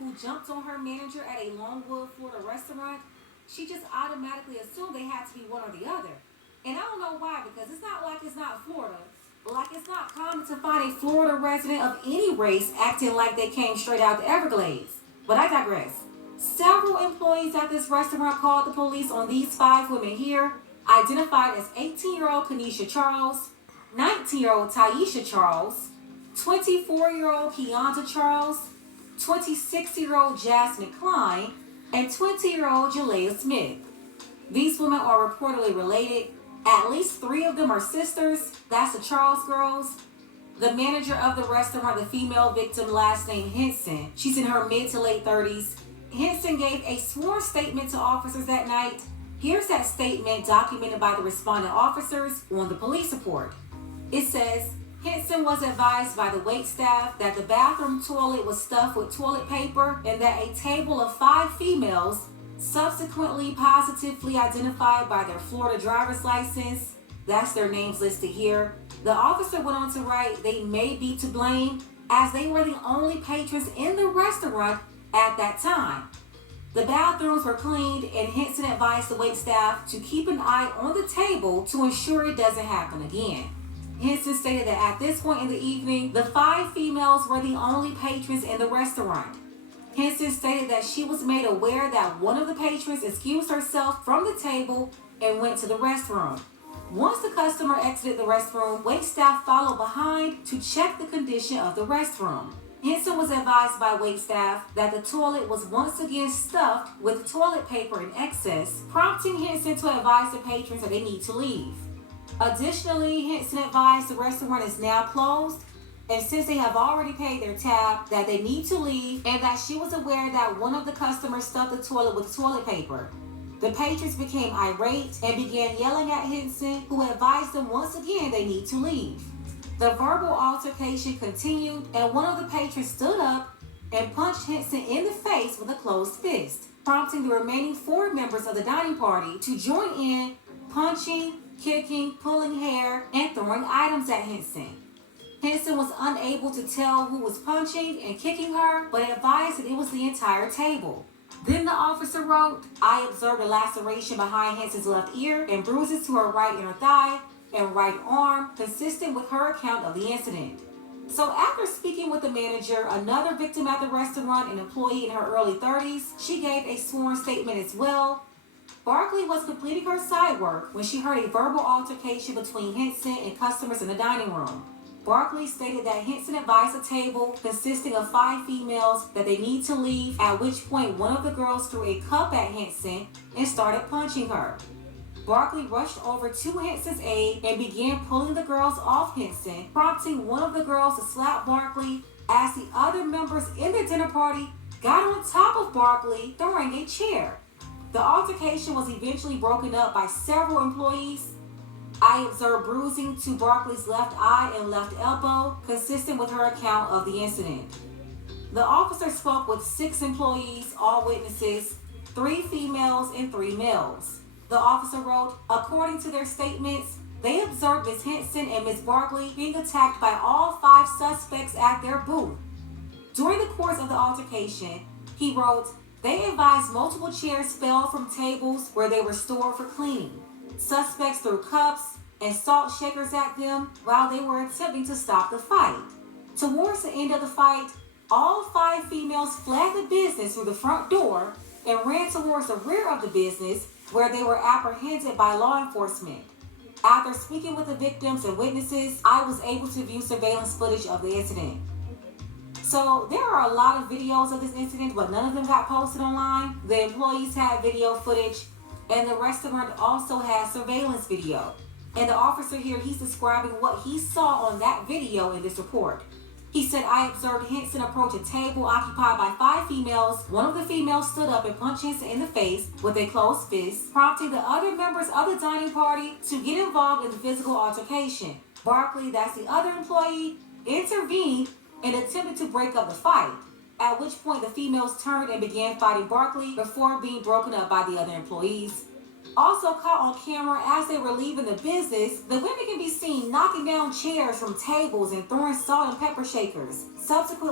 who jumped on her manager at a Longwood, Florida restaurant, she just automatically assumed they had to be one or the other. And I don't know why, because it's not like it's not Florida. Like it's not common to find a Florida resident of any race acting like they came straight out the Everglades. But I digress. Several employees at this restaurant called the police on these five women here, identified as 18-year-old Kenesha Charles, 19-year-old Taisha Charles, 24-year-old Keonta Charles, 26-year-old Jasmine Klein, and 20-year-old Jalea Smith. These women are reportedly related. At least three of them are sisters. That's the Charles girls. The manager of the restaurant, the female victim, last name Henson, she's in her mid to late 30s. Henson gave a sworn statement to officers that night. Here's that statement documented by the responding officers on the police report. It says, Henson was advised by the wait staff that the bathroom toilet was stuffed with toilet paper and that a table of 5 females, subsequently positively identified by their Florida driver's license, that's their names listed here. The officer went on to write they may be to blame as they were the only patrons in the restaurant at that time. The bathrooms were cleaned and Henson advised the wait staff to keep an eye on the table to ensure it doesn't happen again. Henson stated that at this point in the evening, the 5 females were the only patrons in the restaurant. Henson stated that she was made aware that one of the patrons excused herself from the table and went to the restroom. Once the customer exited the restroom, wait staff followed behind to check the condition of the restroom. Henson was advised by wait staff that the toilet was once again stuffed with toilet paper in excess, prompting Henson to advise the patrons that they need to leave. Additionally, Henson advised the restaurant is now closed, and since they have already paid their tab, that they need to leave, and that she was aware that one of the customers stuffed the toilet with toilet paper. The patrons became irate and began yelling at Henson, who advised them once again they need to leave. The verbal altercation continued, and one of the patrons stood up and punched Henson in the face with a closed fist, prompting the remaining 4 members of the dining party to join in, punching, kicking, pulling hair, and throwing items at Henson. Henson was unable to tell who was punching and kicking her, but advised that it was the entire table. Then the officer wrote, I observed a laceration behind Henson's left ear and bruises to her right inner thigh and right arm, consistent with her account of the incident. So after speaking with the manager, another victim at the restaurant, an employee in her early 30s, she gave a sworn statement as well. Barkley was completing her side work when she heard a verbal altercation between Henson and customers in the dining room. Barkley stated that Henson advised a table consisting of 5 females that they need to leave, at which point one of the girls threw a cup at Henson and started punching her. Barkley rushed over to Henson's aid and began pulling the girls off Henson, prompting one of the girls to slap Barkley as the other members in the dinner party got on top of Barkley, throwing a chair. The altercation was eventually broken up by several employees. I observed bruising to Barkley's left eye and left elbow, consistent with her account of the incident. The officer spoke with 6 employees, all witnesses, 3 females and 3 males. The officer wrote, according to their statements, they observed Ms. Henson and Ms. Barkley being attacked by all 5 suspects at their booth. During the course of the altercation, he wrote, they advised multiple chairs fell from tables where they were stored for cleaning. Suspects threw cups and salt shakers at them while they were attempting to stop the fight. Towards the end of the fight, all 5 females fled the business through the front door and ran towards the rear of the business where they were apprehended by law enforcement. After speaking with the victims and witnesses, I was able to view surveillance footage of the incident. So there are a lot of videos of this incident, but none of them got posted online. The employees had video footage, and the restaurant also has surveillance video. And the officer here, he's describing what he saw on that video in this report. He said, I observed Henson approach a table occupied by 5 females. One of the females stood up and punched Henson in the face with a closed fist, prompting the other members of the dining party to get involved in the physical altercation. Barkley, that's the other employee, intervened and attempted to break up the fight, at which point the females turned and began fighting Barkley before being broken up by the other employees. Also caught on camera as they were leaving the business, the women can be seen knocking down chairs from tables and throwing salt and pepper shakers. Subsequently,